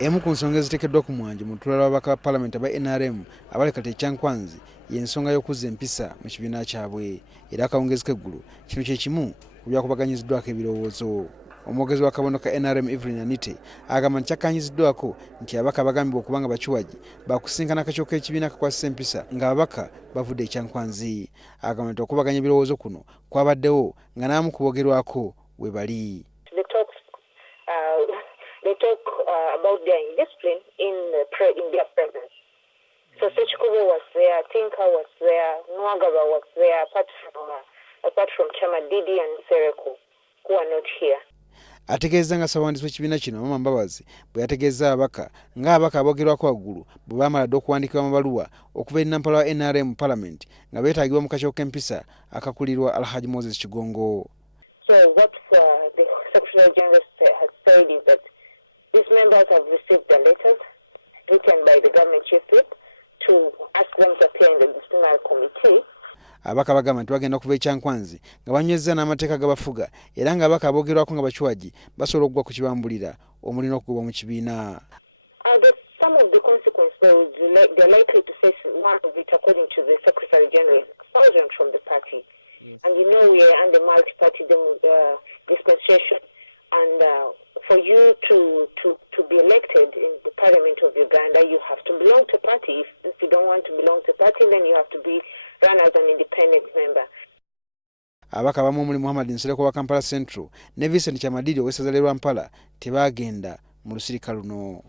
Emu ku nsonga eziteekeddwa ku mwanjo mu lutuula lw'ababaka ba Paalamenti aba NRM abali kati Kyankwanzi y'ensonga y'okuzza empisa mu kibiina kyabwe. Era akawungeezi k'eggulu kino kye kimu ku byakubaganyiziddwako ebirowoozo. Omwogezi wa Akabondo ka NRM agamba nti kyakkaanyiziddwako nti ababaka abagambibwa okuba nga bakiwagi bakusinkana akakiiko k'ekibiina akakwasisa empisa ng'ababaka bavudde e Kyankwanzi. Agamba nti okubaganya ebirowoozo kuno kwabaddewo nga n'abamu ku boogerwako we bali. They talk about their indiscipline in their presence. So Sechikubo was there, Tinka was there, Nwagaba was there, apart from Chama Didi and Sereko, who are not here. Ategeeza nga ssabawandiisi w'ekibiina kino Mama Mbabazi bwe yategeeza ababaka ng'ababaka aboogerwako waggulu bwe baamala dda okuwandiikibwa amabaluwa okuva eri Nampala wa NRM mu Paalamenti nga beetaagibwa mu kakiiko k'empisa akakulirwa Hajji Kigongo. So what the Secretary General has said is that these members have received the letters written by the government chief whip to ask them to appear in the disciplinary committee. Ababaka bagamba nti bagenda okuva e Kyankwanzi nga banywezza n'amateeka gabafuga era nga ababaka aboogerwako nga bakiwagi basobola okugwa ku kibambulira omulina okugobwa mu kibiina. Some of the consequences they're likely to face, one of it according to the Secretary General, expulsion from the party. Yes. And you know we are under multi-party dispensation, and for you to be elected in the Parliament of Uganda, you have to belong to a party. If you don't want to belong to a party, then you have to be run as an independent member. Ababaka abamu omuli Muhammad Nsereko wa Kampala Central ne Vincent Kyamadidi ow'essaza ly'e Mpala tebaagenda mu lusirika luno.